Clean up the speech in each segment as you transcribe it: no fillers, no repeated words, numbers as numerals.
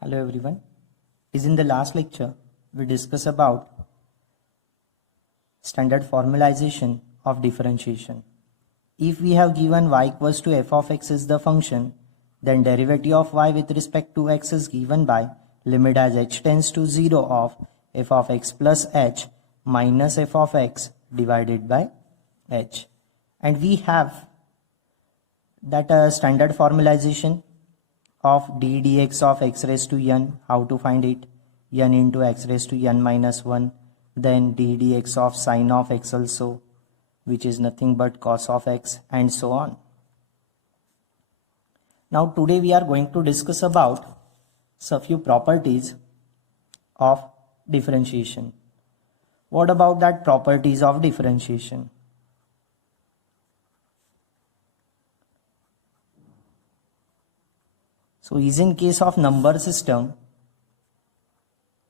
Hello everyone. In the last lecture, we discussed about standard formalization of differentiation. If we have given y equals to f of x is the function, then derivative of y with respect to x is given by limit as h tends to 0 of f of x plus h minus f of x divided by h. And we have that standard formalization of d dx of x raised to n. How to find it? N into x raised to n minus 1. Then d dx of sine of x also, which is nothing but cos of x, and so on. Now today we are going to discuss about a few properties of differentiation. What about that properties of differentiation? So is in case of number system,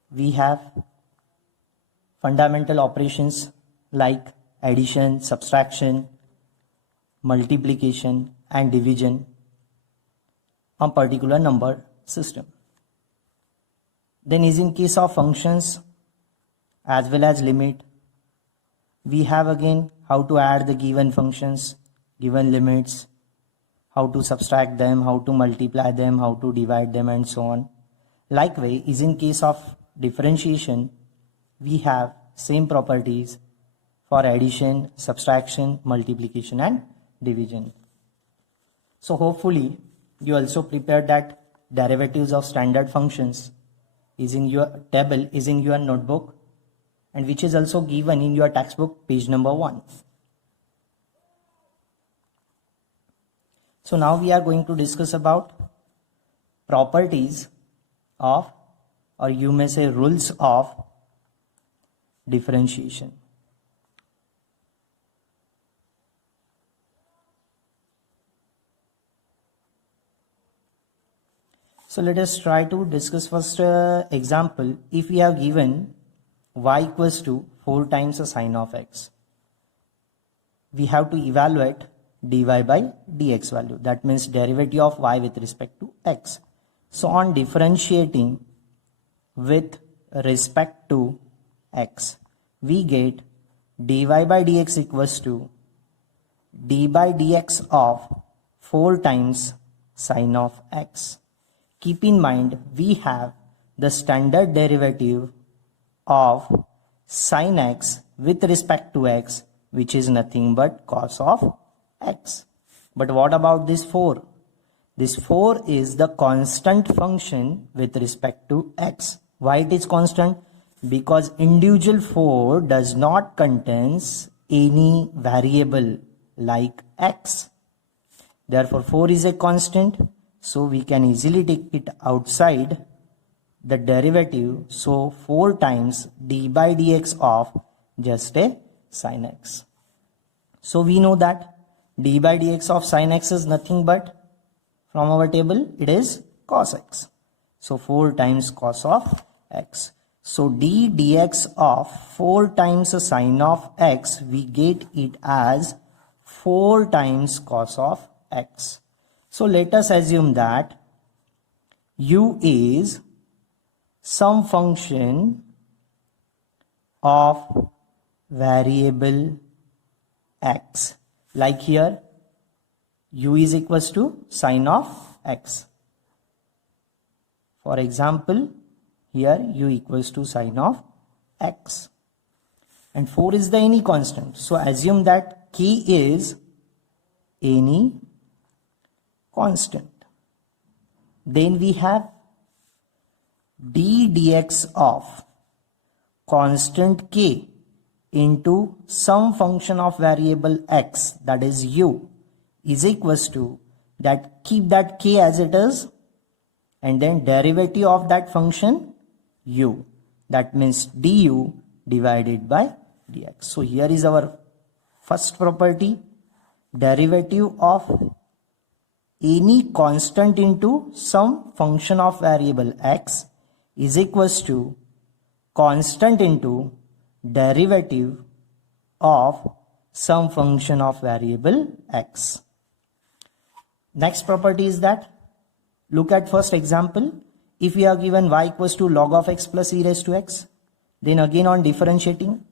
we have fundamental operations like addition, subtraction, multiplication and division on particular number system. Then is in case of functions as well as limit, we have again how to add the given functions, given limits, how to subtract them, how to multiply them, how to divide them, and so on. Likewise, is in case of differentiation, we have same properties for addition, subtraction, multiplication and division. So hopefully you also prepared that derivatives of standard functions is in your table, is in your notebook, and which is also given in your textbook page number 1. So now we are going to discuss about properties of, or you may say rules of, differentiation. So let us try to discuss first example. If we have given y equals to 4 times the sine of x, we have to evaluate dy by dx value. That means derivative of y with respect to x. So on differentiating with respect to x, we get dy by dx equals to d by dx of 4 times sine of x. Keep in mind, we have the standard derivative of sine x with respect to x, which is nothing but cos of x. But what about this 4? This 4 is the constant function with respect to x. Why it is constant? Because individual 4 does not contains any variable like x. Therefore 4 is a constant, so we can easily take it outside the derivative. So 4 times d by dx of just a sine x. So we know that d by dx of sine x is nothing but, from our table, it is cos x. So 4 times cos of x. So d dx of 4 times the sine of x, we get it as 4 times cos of x. So let us assume that u is some function of variable x. Like here, u is equals to sine of x. For example, here u equals to sine of x. And 4 is the any constant. So assume that k is any constant. Then we have d dx of constant k into some function of variable x, that is u, is equals to that, keep that k as it is, and then derivative of that function u, that means du divided by dx. So here is our first property, derivative of any constant into some function of variable x is equals to constant into derivative of some function of variable x. Next property is that, look at first example. if we are given y equals to log of x plus e raised to x, then again on differentiating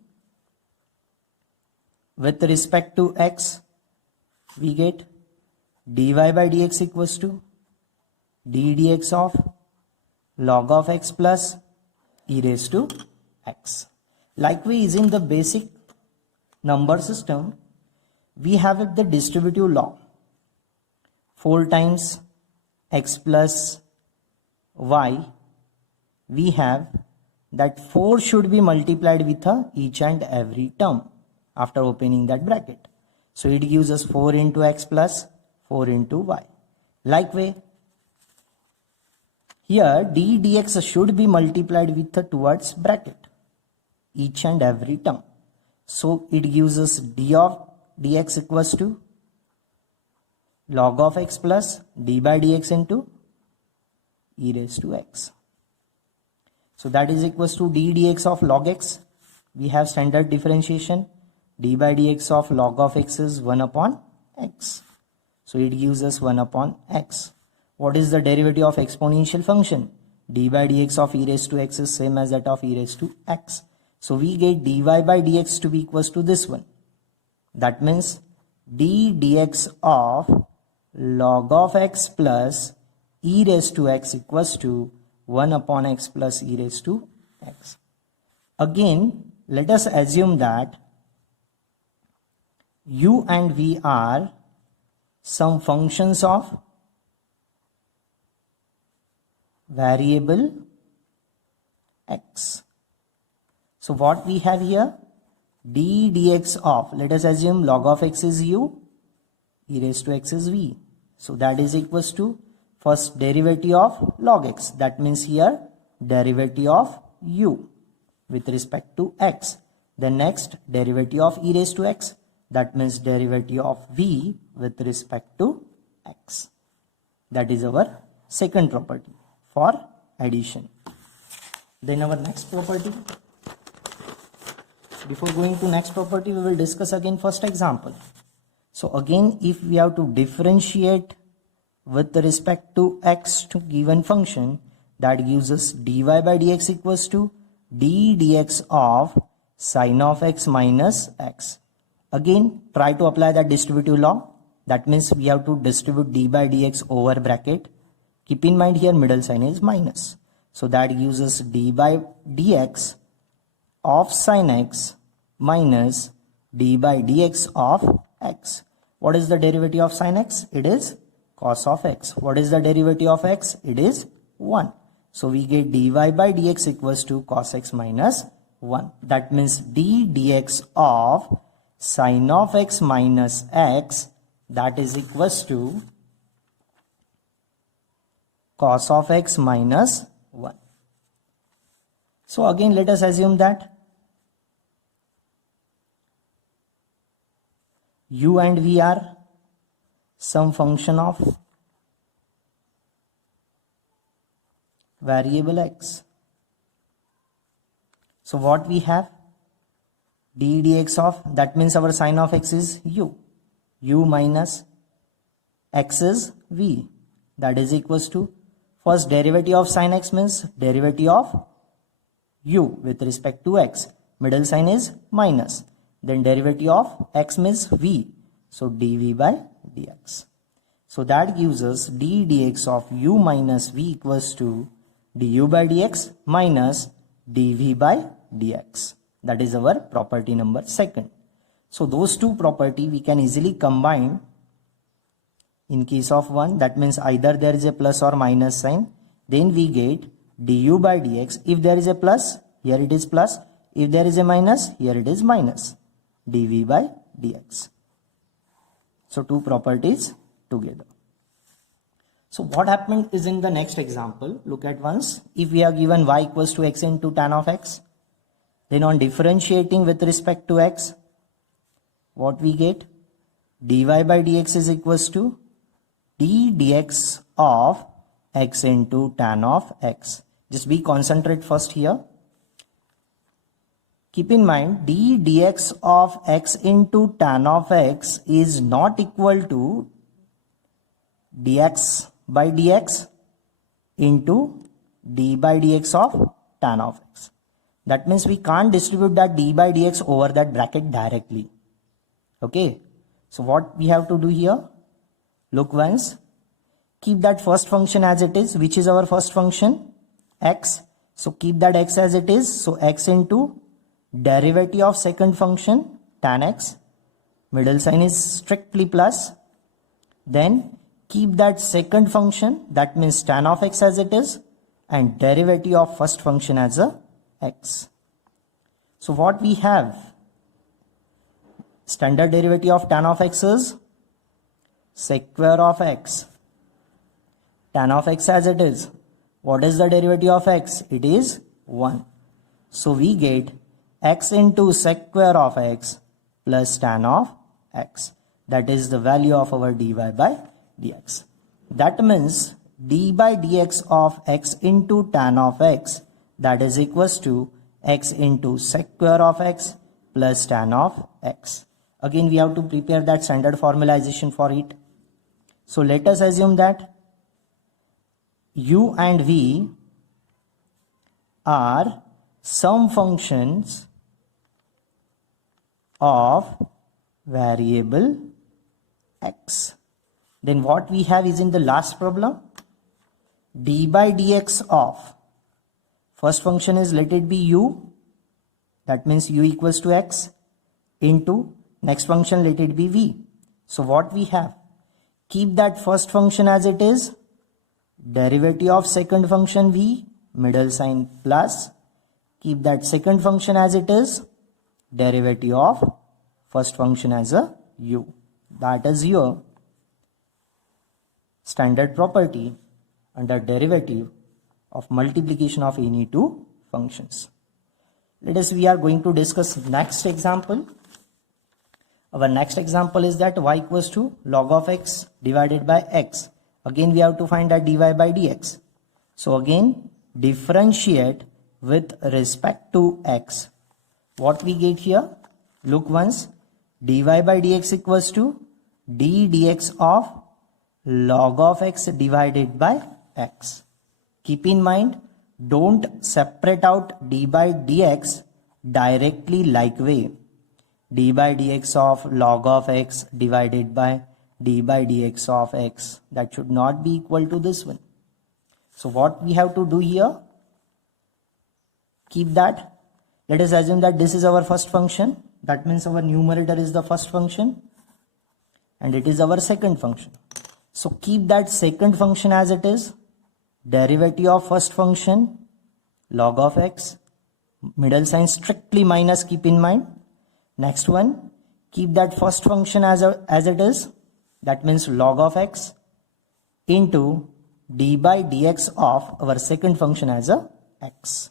with respect to x, we get dy by dx equals to d dx of log of x plus e raised to x. Likewise, in the basic number system, we have it the distributive law. 4 times x plus y, we have that 4 should be multiplied with each and every term after opening that bracket. So it gives us 4 into x plus 4 into y. Likewise, here d dx should be multiplied with towards bracket, each and every term. So it gives us d of dx equals to log of x plus d by dx into e raised to x. So that is equals to d dx of log x. We have standard differentiation. D by dx of log of x is 1 upon x. So it gives us 1 upon x. What is the derivative of exponential function? D by dx of e raised to x is same as that of e raised to x. So we get dy by dx to be equals to this one. That means d dx of log of x plus e raised to x equals to 1 upon x plus e raised to x. Again, let us assume that u and v are some functions of variable x. So what we have here, d dx of, let us assume log of x is u, e raised to x is v. So that is equals to first derivative of log x. That means here derivative of u with respect to x. The next derivative of e raised to x. That means derivative of v with respect to x. That is our second property for addition. Then our next property. Before going to next property, we will discuss again first example. So again, if we have to differentiate with respect to x to given function, that gives us dy by dx equals to d dx of sine of x minus x. Again, try to apply that distributive law. That means we have to distribute d by dx over bracket. Keep in mind here middle sign is minus. So that gives us d by dx of sine x minus d by dx of x. What is the derivative of sine x? It is cos of x. What is the derivative of x? It is 1. So we get dy by dx equals to cos x minus 1. That means d dx of sine of x minus x, that is equals to cos of x minus 1. So again, let us assume that u and v are some function of variable x. So what we have? D dx of, that means our sine of x is u minus x is v. That is equals to, first derivative of sine x means derivative of u with respect to x. Middle sign is minus. Then derivative of x means v. So dv by dx. So that gives us d dx of u minus v equals to du by dx minus dv by dx. That is our property number 2. So those two property we can easily combine in case of one. That means either there is a plus or minus sign. Then we get du by dx. If there is a plus, here it is plus. If there is a minus, here it is minus. dv by dx. So two properties together. So what happened is in the next example, look at once. If we are given y equals to x into tan of x, then on differentiating with respect to x, what we get? dy by dx is equals to d dx of x into tan of x. Just be concentrate first here. Keep in mind, d dx of x into tan of x is not equal to dx by dx into d by dx of tan of x. That means we can't distribute that d by dx over that bracket directly. Okay, so what we have to do here, look once, keep that first function as it is. Which is our first function? X. So keep that x as it is. So x into derivative of second function tan x, middle sign is strictly plus. Then keep that second function, that means tan of x as it is, and derivative of first function as a x. So what we have, standard derivative of tan of x is sec square of x, tan of x as it is. What is the derivative of x? It is 1. So we get x into sec square of x plus tan of x. That is the value of our dy by dx. That means d by dx of x into tan of x, that is equals to x into sec square of x plus tan of x. Again we have to prepare that standard formalization for it. So let us assume that u and v are some functions of variable x. Then what we have is in the last problem, d by dx of first function is, let it be u, that means u equals to x, into next function, let it be v. So what we have, keep that first function as it is, derivative of second function v, middle sign plus, keep that second function as it is, derivative of first function as a u. That is your standard property under derivative of multiplication of any two functions. Let us, we are going to discuss next example. Our next example is that y equals to log of x divided by x. Again we have to find that dy by dx. So again differentiate with respect to x. What we get here, look once, dy by dx equals to d dx of log of x divided by x. Keep in mind, don't separate out d by dx directly like way. D by dx of log of x divided by d by dx of x, that should not be equal to this one. So what we have to do here, keep that, let us assume that this is our first function, that means our numerator is the first function and it is our second function. So keep that second function as it is, derivative of first function log of x, middle sign strictly minus, keep in mind. Next one, keep that first function as it is, that means log of x, into d by dx of our second function as a x,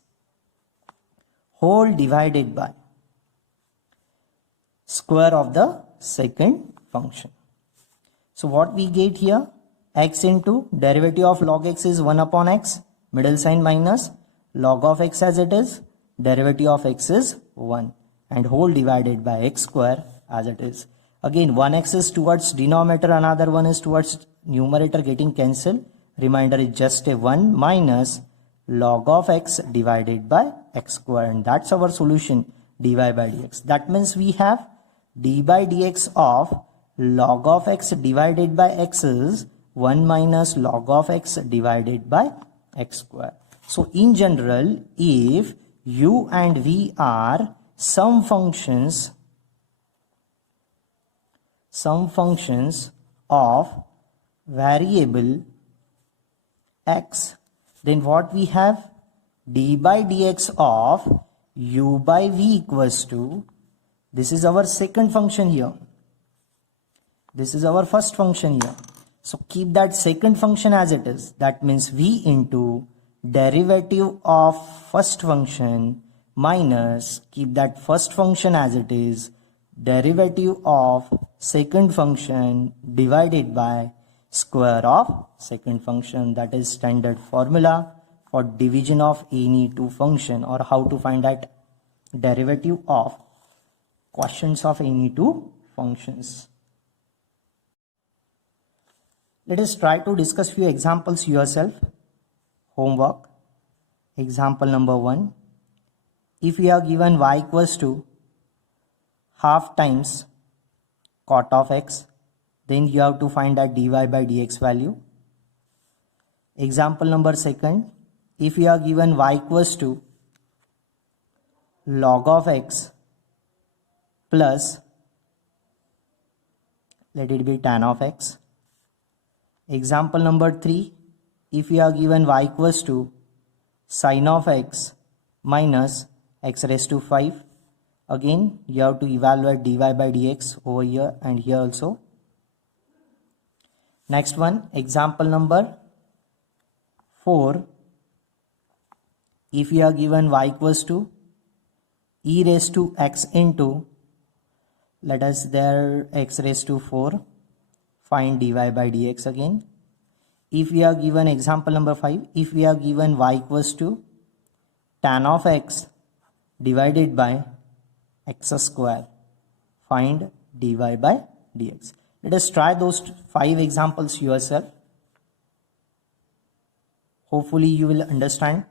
whole divided by square of the second function. So what we get here, x into derivative of log x is 1 upon x, middle sign minus, log of x as it is, derivative of x is 1, and whole divided by x square as it is. Again 1x is towards denominator, another one is towards numerator getting cancelled. Remainder is just a 1 minus log of x divided by x square, and that's our solution, dy by dx. That means we have d by dx of log of x divided by x is 1 minus log of x divided by x square. So in general, if u and v are some functions of variable x, then what we have, d by dx of u by v equals to, this is our second function here, this is our first function here. So keep that second function as it is, that means v into derivative of first function minus, keep that first function as it is, derivative of second function divided by square of second function. That is standard formula for division of any two function, or how to find that derivative of quotients of any two functions. Let us try to discuss few examples yourself. Homework. Example number 1. If we are given y equals to half times cot of x, then you have to find that dy by dx value. Example number 2. If we are given y equals to log of x plus, let it be tan of x. Example number 3. If we are given y equals to sin of x minus x raised to 5, again you have to evaluate dy by dx over here and here also. Next one, example number 4. If we are given y equals to e raised to x into, let us there x raised to 4, find dy by dx again. If we are given example number 5, if we are given y equals to tan of x divided by x square, find dy by dx. Let us try those 5 examples yourself. Hopefully you will understand.